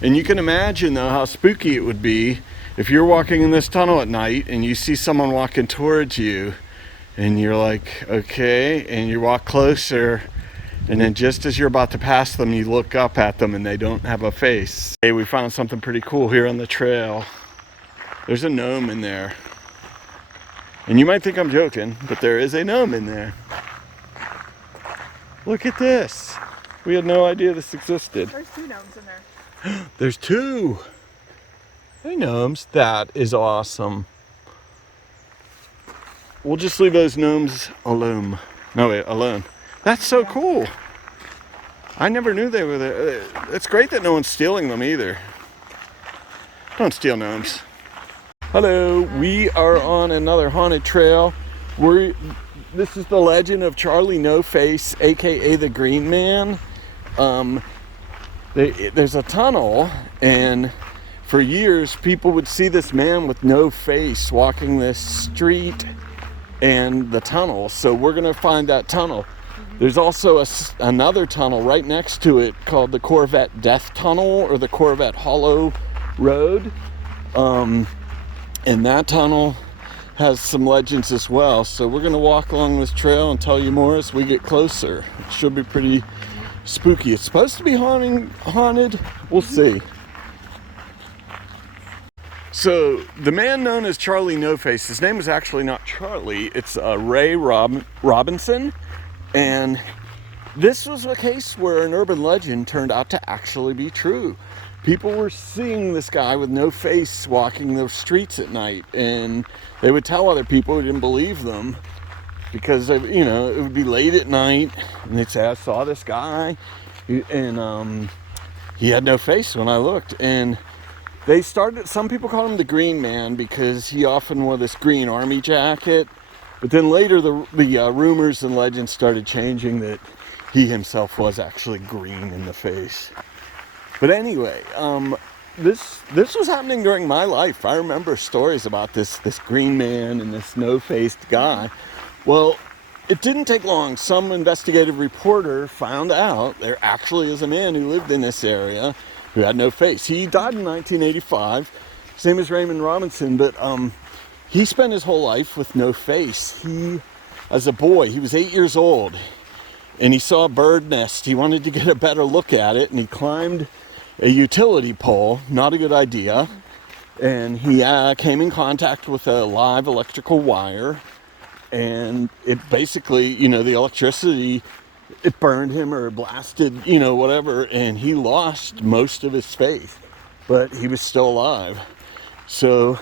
And you can imagine though how spooky it would be if you're walking in this tunnel at night and you see someone walking towards you and you're like, okay, and you walk closer, and then just as you're about to pass them, you look up at them and they don't have a face. Hey, we found something pretty cool here on the trail. There's a gnome in there. And you might think I'm joking, but there is a gnome in there. Look at this. We had no idea this existed. There's 2 gnomes in there. There's 2. Hey, gnomes. That is awesome. We'll just leave those gnomes alone. No, wait, alone. That's so cool. I never knew they were there. It's great that no one's stealing them either. Don't steal gnomes. Hello, we are on another haunted trail. This is the legend of Charlie No Face, aka the Green Man. There's a tunnel, and for years people would see this man with no face walking this street and the tunnel. So we're gonna find that tunnel. There's also another tunnel right next to it called the Corvette Death Tunnel or the Corvette Hollow Road. And that tunnel has some legends as well. So we're gonna walk along this trail and tell you more as we get closer. It should be pretty spooky. It's supposed to be haunted. We'll see. So the man known as Charlie No Face, his name is actually not Charlie, it's Ray Robinson. And this was a case where an urban legend turned out to actually be true. People were seeing this guy with no face walking the streets at night, and they would tell other people who didn't believe them because, you know, it would be late at night and they'd say, I saw this guy and he had no face when I looked. And some people called him the Green Man because he often wore this green army jacket. But then later the rumors and legends started changing that he himself was actually green in the face. But anyway, this was happening during my life. I remember stories about this green man and this no-faced guy. Well, it didn't take long. Some investigative reporter found out there actually is a man who lived in this area who had no face. He died in 1985, same as Raymond Robinson, but he spent his whole life with no face. As a boy, he was 8 years old, and he saw a bird nest. He wanted to get a better look at it, and he climbed a utility pole, not a good idea, and he came in contact with a live electrical wire, and it basically, you know, the electricity, it burned him or blasted, you know, whatever, and he lost most of his faith, but he was still alive. So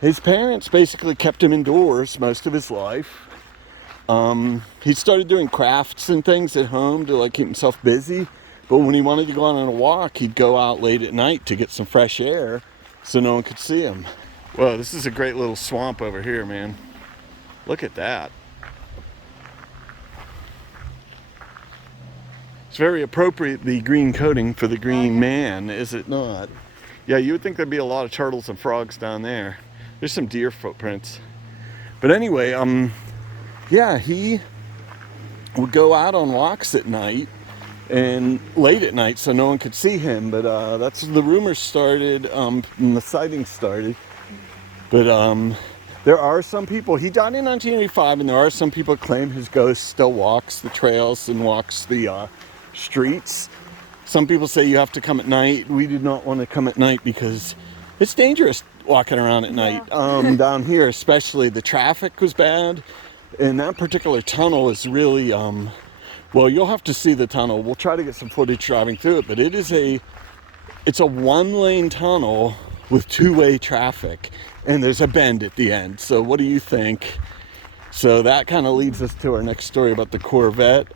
his parents basically kept him indoors most of his life. He started doing crafts and things at home to like keep himself busy. But when he wanted to go on a walk, he'd go out late at night to get some fresh air so no one could see him. Whoa, this is a great little swamp over here, man. Look at that. It's very appropriate, the green coating for the Green Man, is it not? Yeah, you would think there'd be a lot of turtles and frogs down there. There's some deer footprints. But anyway, yeah, he would go out on walks at night and late at night so no one could see him. But that's the rumors started and the sightings started. But there are some people, he died in 1985, and there are some people claim his ghost still walks the trails and walks the streets. Some people say you have to come at night. We did not want to come at night because it's dangerous walking around at night. Down here especially, the traffic was bad, and that particular tunnel is really well, you'll have to see the tunnel. We'll try to get some footage driving through it, but it's a one-lane tunnel with two-way traffic, and there's a bend at the end. So what do you think? So that kind of leads us to our next story about the Corvette.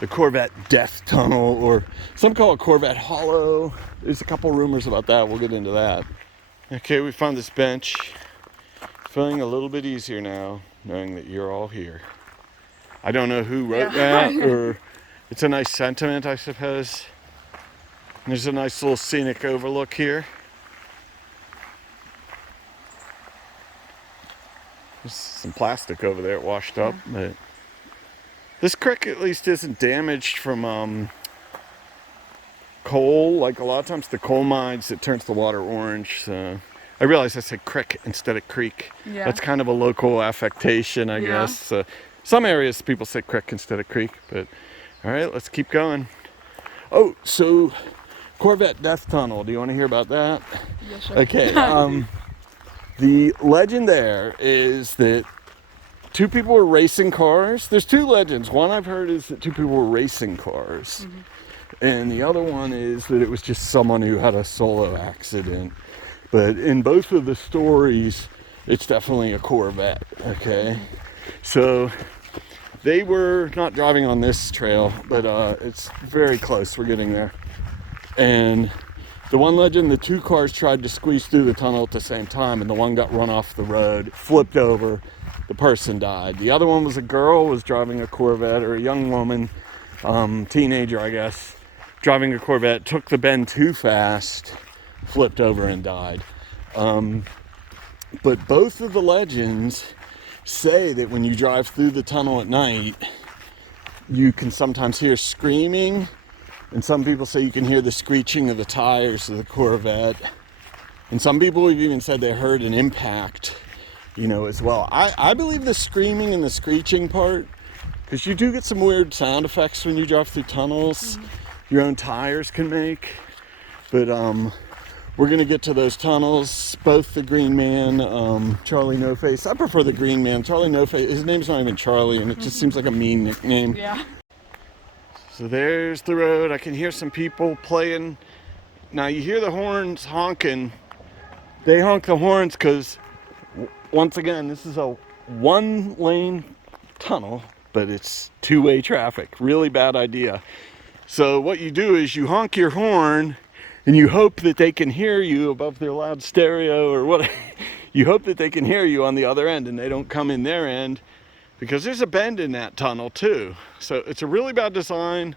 The Corvette Death Tunnel, or some call it Corvette Hollow. There's a couple rumors about that. We'll get into that. Okay, we found this bench. Feeling a little bit easier now, knowing that you're all here. I don't know who wrote that, or it's a nice sentiment, I suppose. And there's a nice little scenic overlook here. There's some plastic over there washed up, but this creek at least isn't damaged from coal, like a lot of times the coal mines, it turns the water orange. So I realize I said crick instead of creek. Yeah. That's kind of a local affectation, I guess. Some areas people say crick instead of creek, but all right, let's keep going. Oh, so Corvette Death Tunnel. Do you want to hear about that? Yeah, sure. Okay. The legend there is that two people were racing cars. There's two legends. One I've heard is that two people were racing cars. And the other one is that it was just someone who had a solo accident. But in both of the stories, it's definitely a Corvette, okay? So they were not driving on this trail, but it's very close. We're getting there. And the one legend, the two cars tried to squeeze through the tunnel at the same time, and the one got run off the road, flipped over, the person died. The other one was a girl, was driving a Corvette, or a young woman, teenager, I guess, driving a Corvette, took the bend too fast, flipped over and died. But both of the legends say that when you drive through the tunnel at night, you can sometimes hear screaming, and some people say you can hear the screeching of the tires of the Corvette. And some people have even said they heard an impact, as well. I believe the screaming and the screeching part, because you do get some weird sound effects when you drive through tunnels. Your own tires can make. But we're gonna get to those tunnels. Both the Green Man, Charlie No Face. I prefer the Green Man. Charlie No Face, his name's not even Charlie, and it just seems like a mean nickname. Yeah. So there's the road. I can hear some people playing. Now you hear the horns honking. They honk the horns because, once again, this is a one-lane tunnel, but it's two-way traffic. Really bad idea. So what you do is you honk your horn, and you hope that they can hear you above their loud stereo or what. You hope that they can hear you on the other end, and they don't come in their end. Because there's a bend in that tunnel too. So it's a really bad design.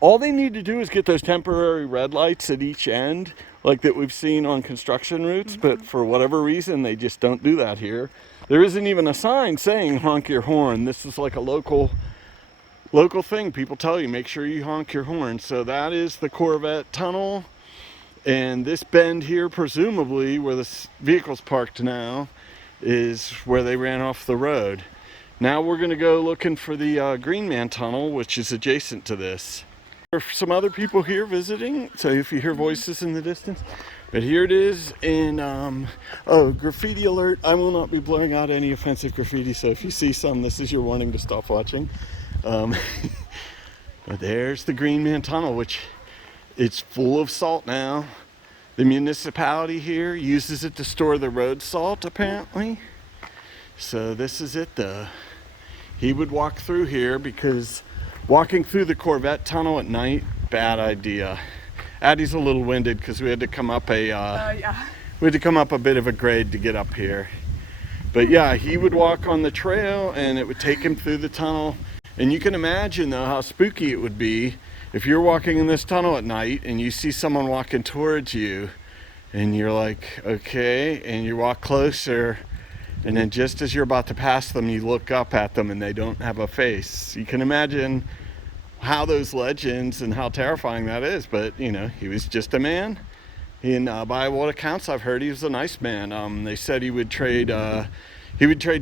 All they need to do is get those temporary red lights at each end, like that we've seen on construction routes, but for whatever reason, they just don't do that here. There isn't even a sign saying honk your horn. This is like a local thing. People tell you, make sure you honk your horn. So that is the Corvette tunnel. And this bend here, presumably, where this vehicle's parked now, is where they ran off the road. Now we're going to go looking for the Green Man Tunnel, which is adjacent to this. There are some other people here visiting, so if you hear voices in the distance. But here it is in, graffiti alert. I will not be blurring out any offensive graffiti, so if you see some, this is your warning to stop watching. But there's the Green Man Tunnel, which it's full of salt now. The municipality here uses it to store the road salt, apparently. So this is it, though. He would walk through here because walking through the Corvette tunnel at night, bad idea. Addie's a little winded because we had to come up we had to come up a bit of a grade to get up here. But yeah, he would walk on the trail and it would take him through the tunnel. And you can imagine though how spooky it would be if you're walking in this tunnel at night and you see someone walking towards you and you're like, okay, and you walk closer. And then just as you're about to pass them, you look up at them and they don't have a face. You can imagine how those legends and how terrifying that is. But, he was just a man. And by what accounts I've heard, he was a nice man. They said he would trade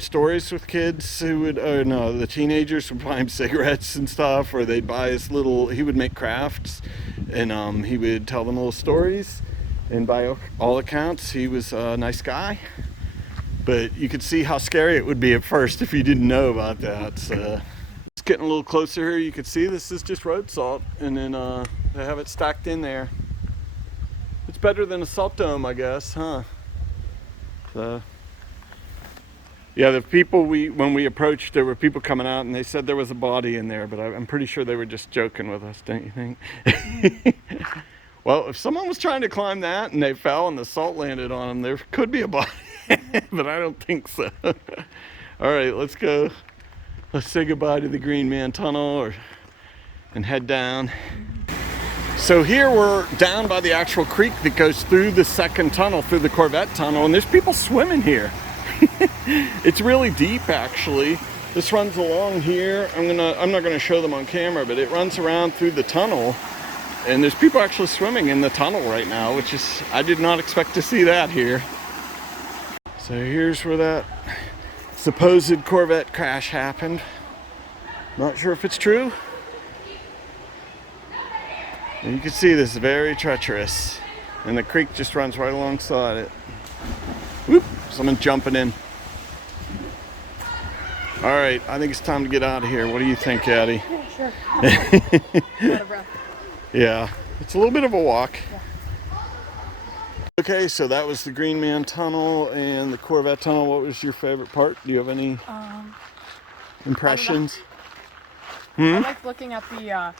stories with kids the teenagers would buy him cigarettes and stuff, or they'd buy he would make crafts and he would tell them little stories. And by all accounts, he was a nice guy. But you could see how scary it would be at first if you didn't know about that. So it's getting a little closer here. You can see this is just road salt, and then they have it stacked in there. It's better than a salt dome, I guess, huh? So yeah, the people when we approached, there were people coming out, and they said there was a body in there, but I'm pretty sure they were just joking with us, don't you think? Well, if someone was trying to climb that and they fell and the salt landed on them, there could be a body. But I don't think so. All right, let's go. Let's say goodbye to the Green Man Tunnel and head down. So here we're down by the actual creek that goes through the second tunnel, through the Corvette tunnel, and there's people swimming here. It's really deep, actually. This runs along here. I'm not gonna show them on camera, but it runs around through the tunnel. And there's people actually swimming in the tunnel right now, which is, I did not expect to see that here. So here's where that supposed Corvette crash happened. Not sure if it's true. And you can see this is very treacherous. And the creek just runs right alongside it. Whoop, someone jumping in. All right, I think it's time to get out of here. What do you think, Addie? Yeah, sure. Out of breath. Yeah, it's a little bit of a walk. Yeah. Okay, so that was the Green Man Tunnel and the Corvette Tunnel. What was your favorite part? Do you have any impressions? I like looking at the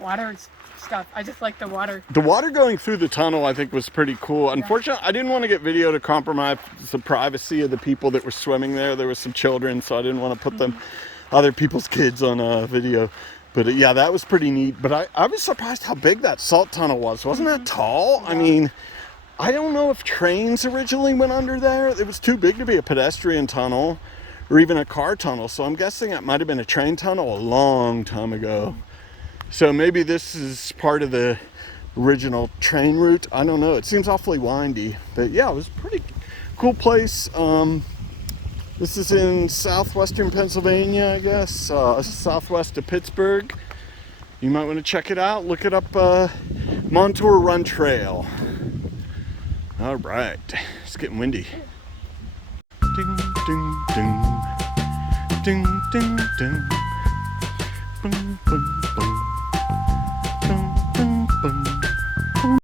water stuff. I just like the water. The water going through the tunnel, I think, was pretty cool. Unfortunately, I didn't want to get video to compromise the privacy of the people that were swimming there. There were some children, so I didn't want to put them, other people's kids on video. But yeah, that was pretty neat. But I was surprised how big that salt tunnel was. Wasn't that tall? Yeah. I mean, I don't know if trains originally went under there. It was too big to be a pedestrian tunnel or even a car tunnel. So I'm guessing it might have been a train tunnel a long time ago. So maybe this is part of the original train route. I don't know. It seems awfully windy. But yeah, it was a pretty cool place. This is in southwestern Pennsylvania, I guess, southwest of Pittsburgh. You might want to check it out. Look it up, Montour Run Trail. All right, it's getting windy. Ding, ding, ding. Ding, ding, ding. Boom, boom.